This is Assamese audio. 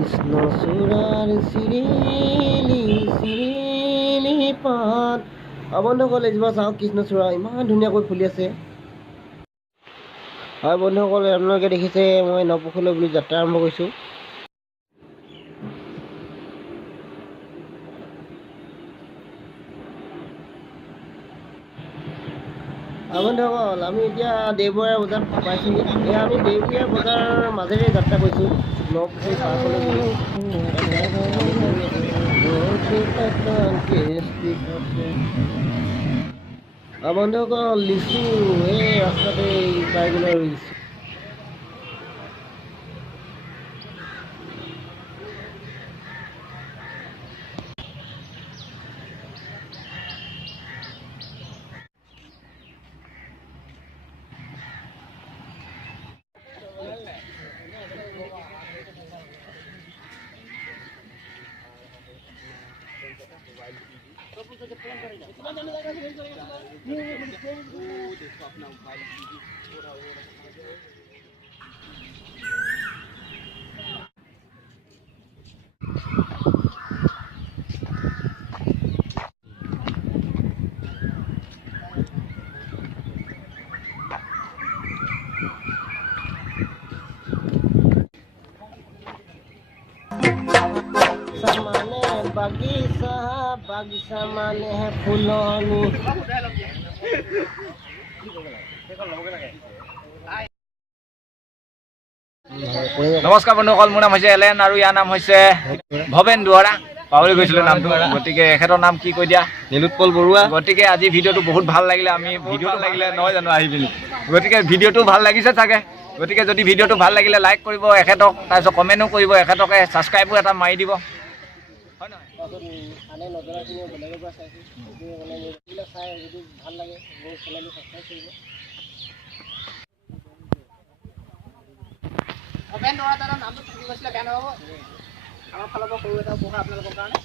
কৃষ্ণচূড়াৰ চিৰিলি পাত। বন্ধুসকল এজোপা চাওক কৃষ্ণচূড়া ইমান ধুনীয়াকৈ ফুলি আছে। হয় বন্ধুসকল, আপোনালোকে দেখিছে মই নপুখুৰীলৈ বুলি যাত্ৰা আৰম্ভ কৰিছোঁ। বন্ধুসকল আমি এতিয়া দেওবৰীয়া বজাৰ পাইছোঁহি। এয়া আমি দেওবৰীয়া বজাৰৰ মাজেৰে যাত্ৰা কৰিছোঁ নপুখুৰী পাৰ্কলৈ বুলি। বন্ধুসকল লিচু এই ৰাস্তাতে পাই গ'লে লিচু। বাগিচা বাগিচা মানে ফুলনি। নমস্কাৰ বন্ধুসকল, মোৰ নাম হৈছে এলেন আৰু ইয়াৰ নাম হৈছে ভৱেন দুৱৰা। পাহৰি গৈছিলোঁ নামটো, গতিকে এখেতৰ নাম কি কৈ দিয়া? নীলোৎপল বৰুৱা। গতিকে আজি ভিডিঅ'টো বহুত ভাল লাগিলে। আমি ভিডিঅ'টো লাগিলে নহয় জানো আহি পিনি, গতিকে ভিডিঅ'টো ভাল লাগিছে চাগে। গতিকে যদি ভিডিঅ'টো ভাল লাগিলে লাইক কৰিব এখেতক, তাৰপিছত কমেণ্টো কৰিব এখেতকে, ছাবস্ক্ৰাইবো এটা মাৰি দিব। আনে নজনাখিনিও বেলেগৰ পৰা চাইছোঁ, গতিকে মানে এইবিলাক চাই যদি ভাল লাগে মোৰ চেনেলটো ছাবস্ক্ৰাইব কৰিব। ভৱেন দুৱৰা দাদাৰ নামটো থাকি গৈছিলে, বেয়া নাপাব। আমাৰ ফালৰ পৰা সৰু এটা উপহাৰ আপোনালোকৰ কাৰণে।